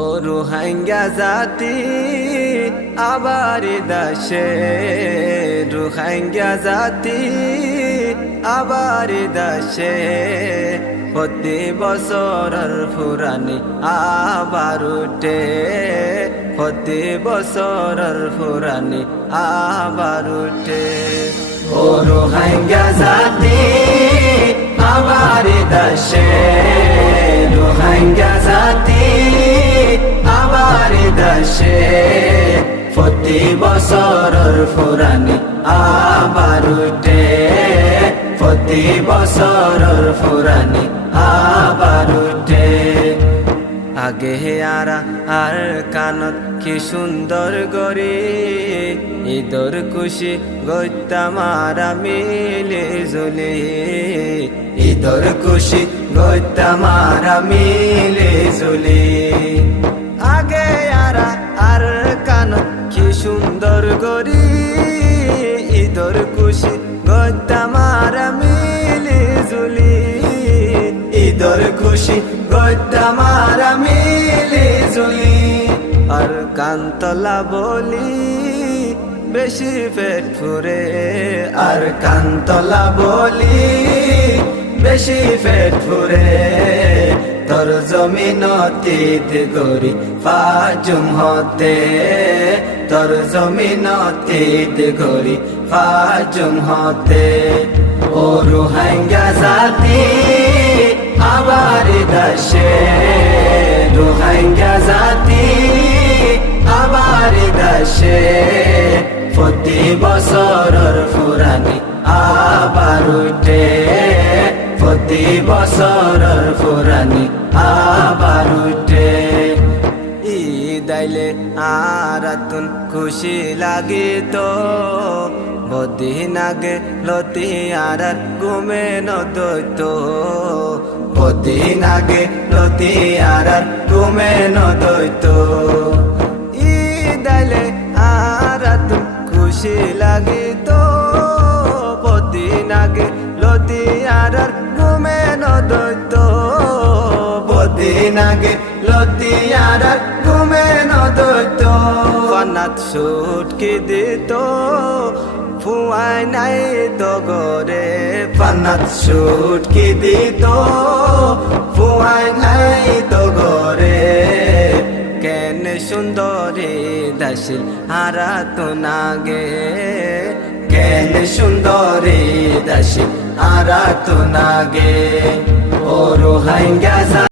ও রোহিঙ্গা জাতি আবার দেশে, রোহিঙ্গা জাতি আবার দেশে, প্রতি বছরের ফুরানি আবার উঠে, প্রতি বছরের ফুরানি আবার উঠে। ও রোহিঙ্গা জাতি আবার দেশে, রোহিঙ্গা জাতি আবার দেশে, প্রতি বছরের ফুরানি আবার উঠে, প্রতি বছরের ফুরানি আবার উঠে। আগে আরা আর কানত কি সুন্দর গরি, ঈদর খুশি গইতামারা মিলে জুলি, ঈদর খুশি গইতামারা মিলে জুলি। আগে আরা আর কানত কি সুন্দর গরি, ঈদর খুশি গইতামারা মিলে জুলি, ঈদর খুশি গইতামারা মিলে জুলি। আর কান্তলা বলি বেশি পেট ফুরে, আর কান্তলা বলি বেশি পেট ফুরে, তোর জমিনতিত গরি ফাজুম হতে, তোর জমিনতিত গরি ফাজুম হতে। ও রোহিঙ্গা জাতি আবার দেশে, রোহিঙ্গা জাতি আবার দেশে, প্রতি বছরের ফুরানি আবার উঠে, প্রতি বছরের ফুরানি আবার উঠে। ঈদ আইলে আরাতুন খুশি লাগিত, বদিন আগে লতি আর ঘুমে নদৈত, বদিন আগে লতি আর ঘুমে নদৈত। ঈদ আইলে আরাতুন খুশি লাগিত, বদিন আগে লতি আর ঘুমে নদৈত, বদিন আগে লতি আর ঘুমে নদৈত। ফানাত সুটকি দিত ফুয়াই নাই তো গরে, ফানাত সুটকি দিত ফুয়াই নাই তো গরে। কেন সুন্দরী দাসিল হারা তো নাগে, কেন সুন্দরী দাসিল হারা তো নাগে। ও রোহিঙ্গা